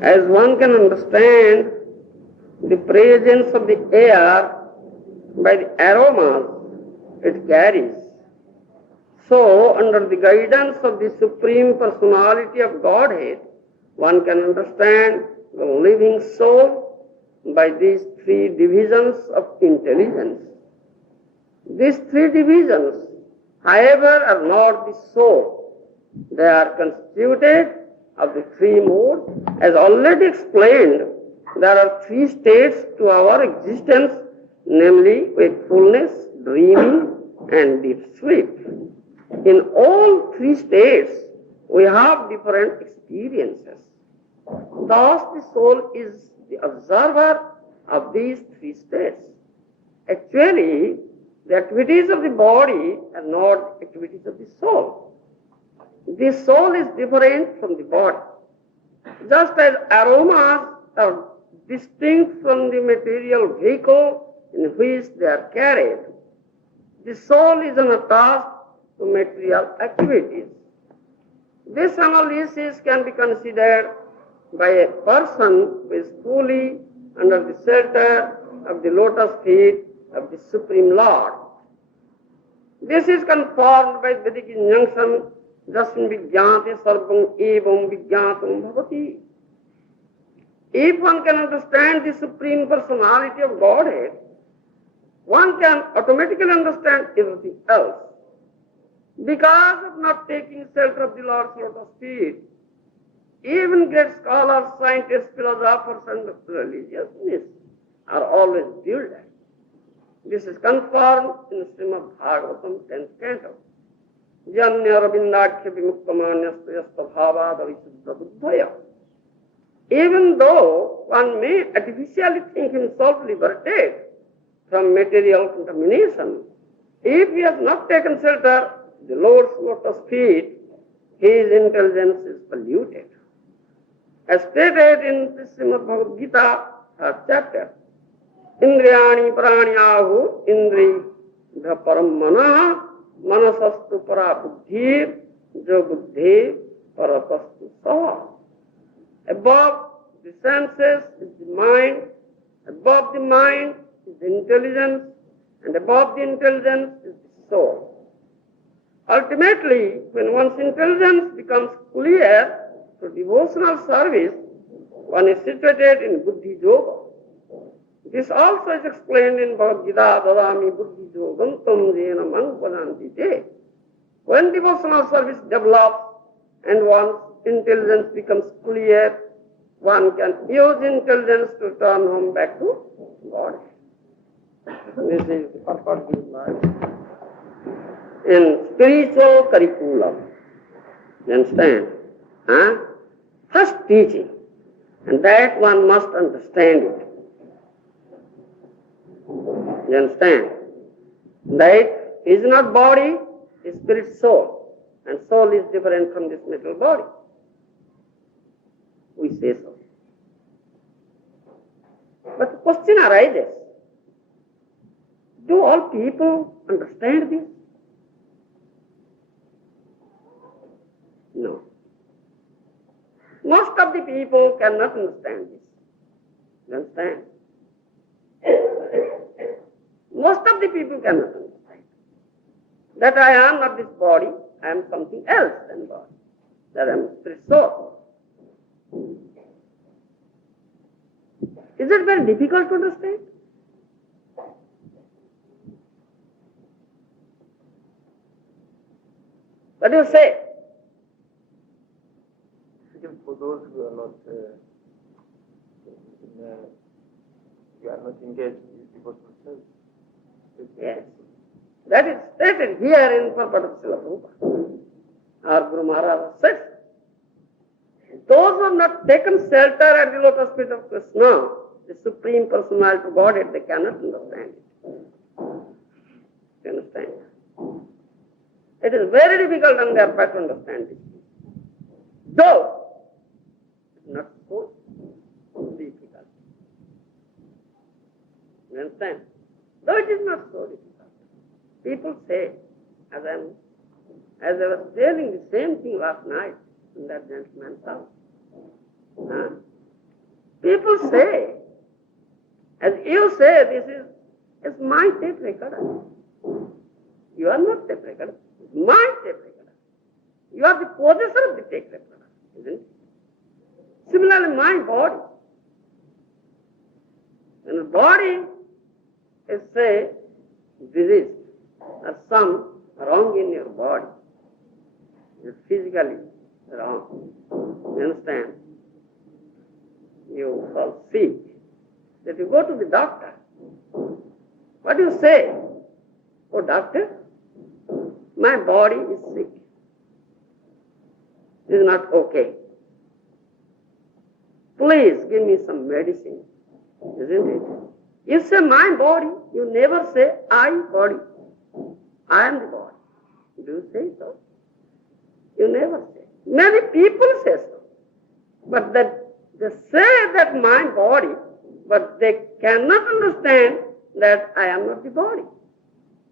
As one can understand the presence of the air by the aromas it carries, so under the guidance of the Supreme Personality of Godhead, one can understand the living soul by these three divisions of intelligence. These three divisions, however, are not the soul. They are constituted of the three modes. As already explained, there are three states to our existence, namely wakefulness, dreaming, and deep sleep. In all three states, we have different experiences. Thus, the soul is the observer of these three states. Actually, the activities of the body are not activities of the soul. The soul is different from the body. Just as aromas are distinct from the material vehicle in which they are carried, the soul is unattached to material activities. This analysis can be considered by a person who is fully under the shelter of the lotus feet of the Supreme Lord. This is confirmed by Vedic injunction, Jasmin Vijnate Sarvam Evam Vijnatam Bhavati. If one can understand the Supreme Personality of Godhead, one can automatically understand everything else. Because of not taking shelter of the Lord's lotus feet, even great scholars, scientists, philosophers, and religiousness are always bewildered. This is confirmed in Śrīmad-Bhāgavatam 10th canto. Janya Rabindakya Vimuktamanyasta Yasta Bhavad Avisuddha Buddhaya. Even though one may artificially think himself liberated from material contamination, if he has not taken shelter the Lord's lotus feet, his intelligence is polluted. As stated in the Śrīmad-Bhāgavad-gītā, 3rd chapter, Indriyāni prāṇyāhu indri dhaparam manah manasastu para buddhir jo buddhe paratastu saha. Above the senses is the mind, above the mind is the intelligence, and above the intelligence is the soul. Ultimately, when one's intelligence becomes clear through devotional service, one is situated in buddhi yoga. This also is explained in Bhagavad Gita, Dadami buddhi yogam tam jena man padanti te. When devotional service develops and one's intelligence becomes clear, one can use intelligence to turn home back to God. This is the purpose given by in spiritual curriculum. You understand? First teaching, and that one must understand it. You understand? That is not body, is spirit soul. And soul is different from this material body. We say so. But the question arises, do all people understand this? No. Most of the people cannot understand this. You understand? Most of the people cannot understand that I am not this body, I am something else than body, that I am spirit soul. Is it very difficult to understand? What do you say? For those who are not engaged in devotional service. Yes. That is stated here in purport of Srila Prabhupada. Our Guru Maharaja says, those who have not taken shelter at the lotus feet of Krishna, the Supreme Personality of Godhead, they cannot understand it. You understand? It is very difficult on their part to understand it. Though it's not so difficult. You understand? Though it is not so difficult. People say, as I was telling the same thing last night in that gentleman's house. People say, as you say, it's my tape recorder. You are not tape recorder. It's my tape recorder. You are the possessor of the tape recorder, isn't it? Similarly, my body. When the body is, say, diseased or some wrong in your body, it's physically wrong. You understand? You fall sick. That you go to the doctor. What do you say? Oh, doctor, my body is sick. It is not okay. Please give me some medicine, isn't it? You say my body, you never say I body. I am the body. Do you say so? You never say. Many people say so. But that they say that my body, but they cannot understand that I am not the body.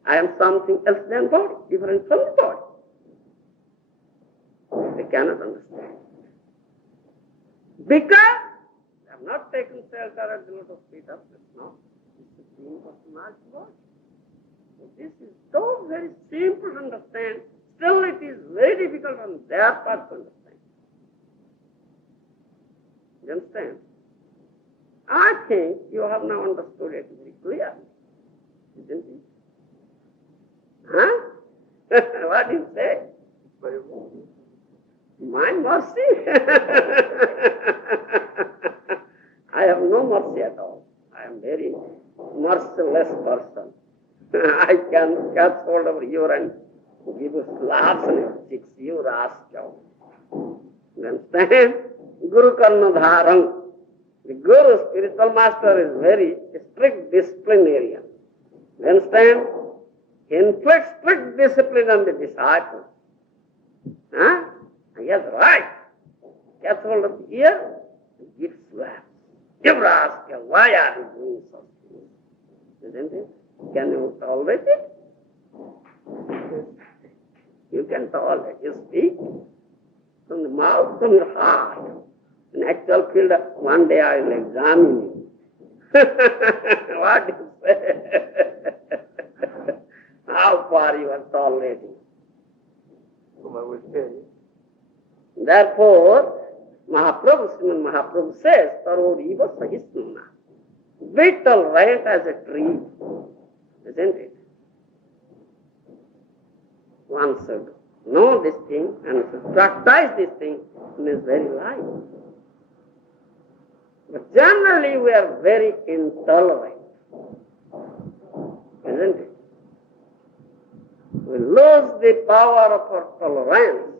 I am something else than body, different from the body. They cannot understand. Because they have not taken shelter at the lotus feet of Krishna, the Supreme Personality body. So this is so very simple to understand, still it is very difficult on their part to understand. You understand? I think you have now understood it very clearly, isn't it? Huh? What do you say? My mercy? I have no mercy at all. I am very merciless person. I can catch hold of you and give you slaps on your cheeks, you rascal. You understand? Guru Karna Dharang. The Guru, spiritual master, is very strict disciplinarian. You understand? He inflicts strict discipline on the disciple. Huh? Yes, right. Catch hold of the ear and give slaps. You rascal, why are you doing something? Isn't it? Can you tolerate it? You can tolerate. You speak from the mouth, from the heart. In actual field, one day I will examine you. What do you say? How far you are tolerating? Therefore, Srīmad Mahaprabhu says, Taroriva Sahisnuna. Be tolerant as a tree, isn't it? One should know this thing and should practice this thing in his very life. But generally we are very intolerant, isn't it? We lose the power of our tolerance.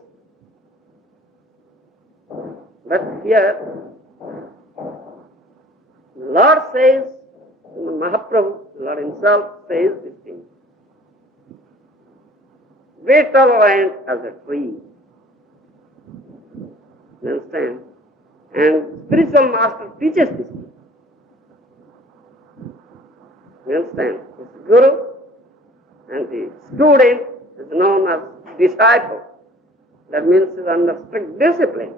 But here, the Lord says, Mahaprabhu, Lord himself says this thing. Be tolerant as a tree. You understand? And spiritual master teaches this thing. You understand? This Guru and the student is known as disciple. That means he is under strict discipline.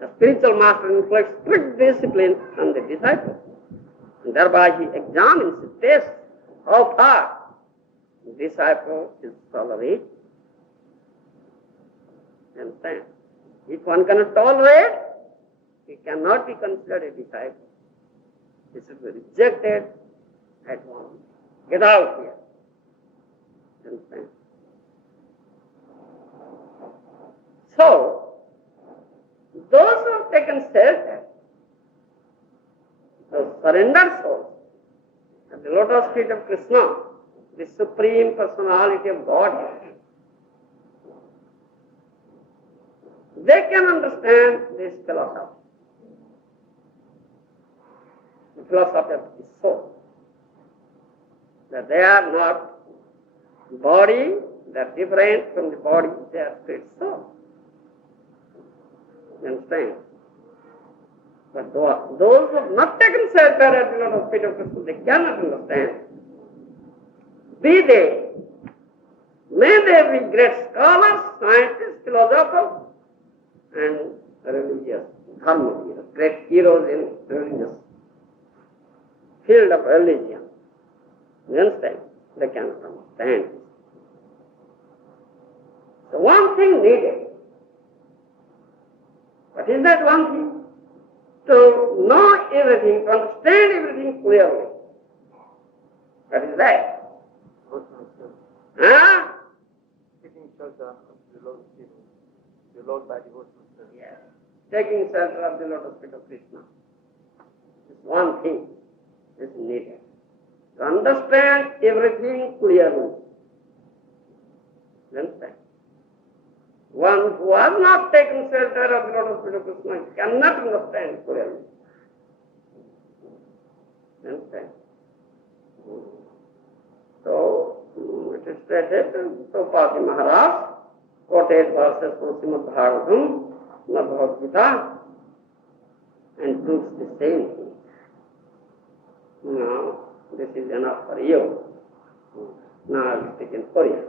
The spiritual master inflicts strict discipline on the disciple. And thereby he examines, he tests how far the disciple is tolerated. You understand? If one cannot tolerate, he cannot be considered a disciple. He should be rejected at once. Get out here. You understand? So, those who have taken shelter, those surrendered souls, at the lotus feet of Krishna, the Supreme Personality of Godhead, they can understand this philosophy. The philosophy of the soul. That they are not body, they are different from the body, they are spirit soul. You understand? But those who have not taken shelter at the lotus feet of Krishna, they cannot understand. Be they, may they be great scholars, scientists, philosophers, and religious dharma, great heroes in religious field of religion. You understand? They cannot understand. So one thing needed. What is that one thing? To know everything, to understand everything clearly. What is that? Huh? Taking shelter of the Lord's feet, the Lord by devotional service. Yes. Taking shelter of the lotus feet of Krishna. This one thing is needed. To understand everything clearly. You understand? One who has not taken shelter of the lotus feet of Krishna cannot understand clearly. You understand? So, it is stated, Prabhupada Maharaj quoted verses from Śrīmad-Bhāgavatam, Bhagavad-Gita, and proves the same thing. Now, this is enough for you. Now I will speak in Korean.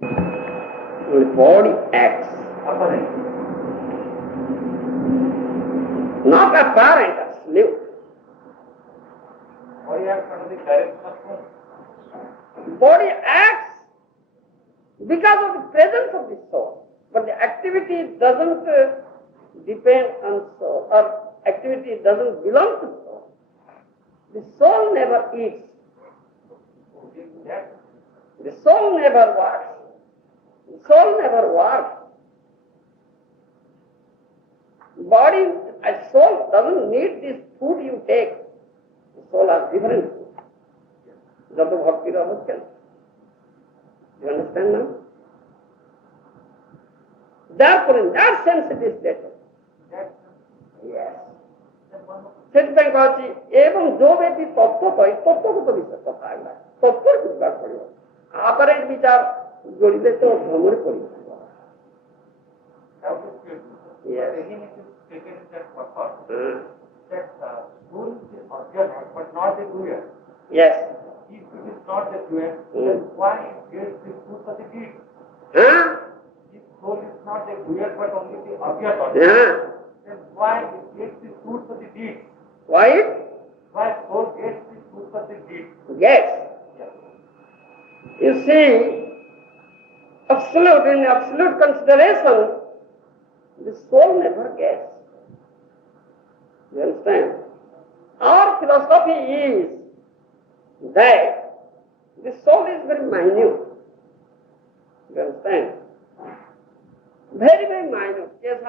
The body acts. Apparent. Not apparent, absolute. Body acts under the direction of whom? Body acts because of the presence of the soul. But the activity doesn't depend on soul, or activity doesn't belong to soul. The soul never eats. The soul never works. The soul never works. Body, a soul doesn't need this food you take. The soul has different food. Jata bhakti rabhakya. You understand now? Therefore, in that sense it is better. Yes. ସେଥିପାଇଁ କହୁଛି ଏବଂ ଯୋଉ ବ୍ୟକ୍ତି ତତ୍ତ୍ୱ କହି ତତ୍ତ୍ୱଗତ ବିଷୟ କଥା ହେଲା ତତ୍ତ୍ୱ ବୁଝିବାକୁ ପଡ଼ିବ ଆପରେଣ୍ଟ ବିଚାର ଯୋଡ଼ିଲେ ତ ଭ୍ରମରେ ପଡ଼ିବ। Yes. But not the doer. Yes. If it is not the doer, then why it gets the fruit of the deed? Huh? If soul is not the doer but only the object, then why it gets the fruit of the deed? Why? Why soul gets the fruit of the deed? Yes. You see, in absolute consideration, the soul never gets. You understand? Our philosophy is that the soul is very minute. You understand? Very, very minute. That's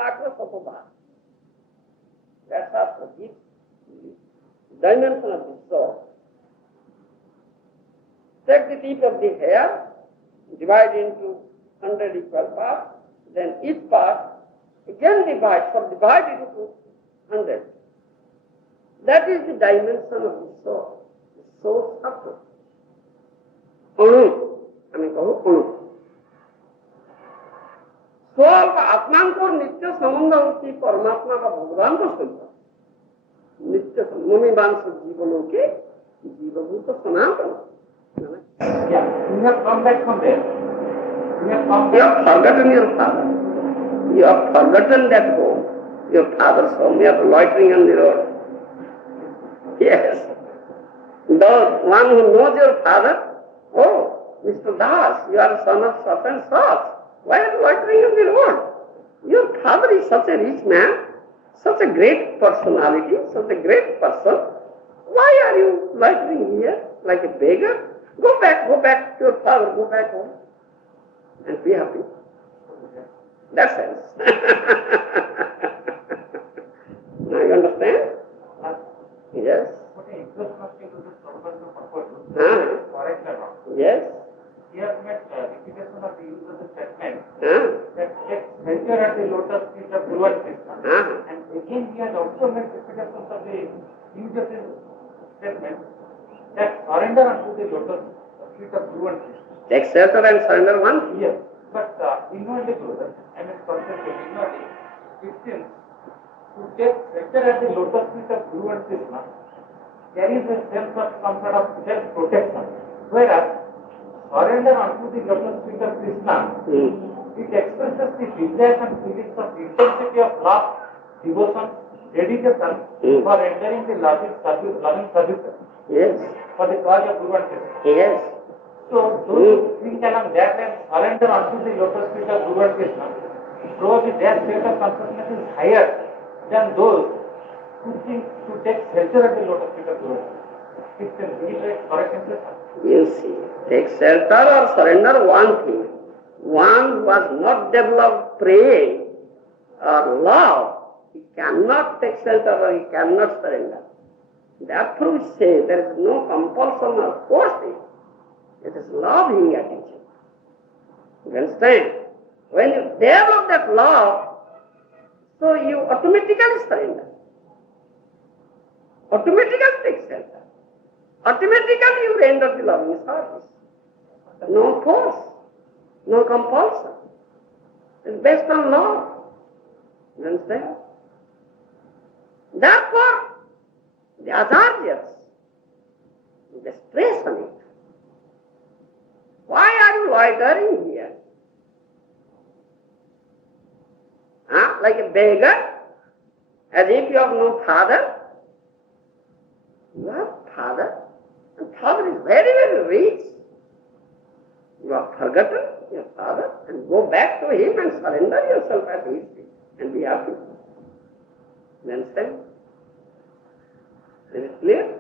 how the dimension of the soul. Take the tip of the hair, divide into 100 equal parts, then each part again divide it into 100. That is the dimension of the soul. The soul substance. Anu. I mean, anu. Soul का आत्मांतर नित्य संबंध होती परमात्मा का भगवान को संबंध नित्य मुनिवान जीवनों के जीवभूत सनातन। Yeah, you have come back from there. You have forgotten your father. You have forgotten that home, your father's home. You are loitering on the road. Yes. The one who knows your father, oh, Mr. Das, you are son of such and such. Why are you loitering on the road? Your father is such a rich man, such a great personality, such a great person. Why are you loitering here like a beggar? Go back to your father, go back home and be happy. That's sense. Now you understand? Yes. Yes. He has made repetition of the use of the statement that takes venture at the lotus feet of Gour Krishna. And again he has also made repetitions of the use of the statement that surrender unto the lotus feet of Gour Krishna. Take shelter and surrender one? Yes, but inwardly closer, I mean conceptually, inwardly, it seems to take shelter at the lotus feet of Gour Krishna, there is a sense of some sort of self-protection, whereas surrender unto the lotus feet of Krishna it expresses the desires and feelings of intensity of love, devotion, dedication for entering the loving service Yes. for the cause of Bhubaneswar. Yes. So those who think along that line surrender unto the lotus feet of Bhubaneswar, probably their state of consciousness is higher than those who think to take shelter at the lotus feet of Bhubaneswar. It's a very correct impression. You see, take shelter or surrender one thing. One who has not developed praying or love, he cannot take shelter or he cannot surrender. Therefore we say there is no compulsion or forcing. It is loving attitude. You understand? When you develop that love, so you automatically surrender. Automatically take shelter. Automatically you render the loving service. No force, no compulsion. It's based on love. You understand? Therefore, the acharyas, they stress on it. Why are you loitering here? Like a beggar, as if you have no father. You have father. The father is very, very rich. You have forgotten your father and go back to him and surrender yourself at his feet and be happy. You understand? Is it clear?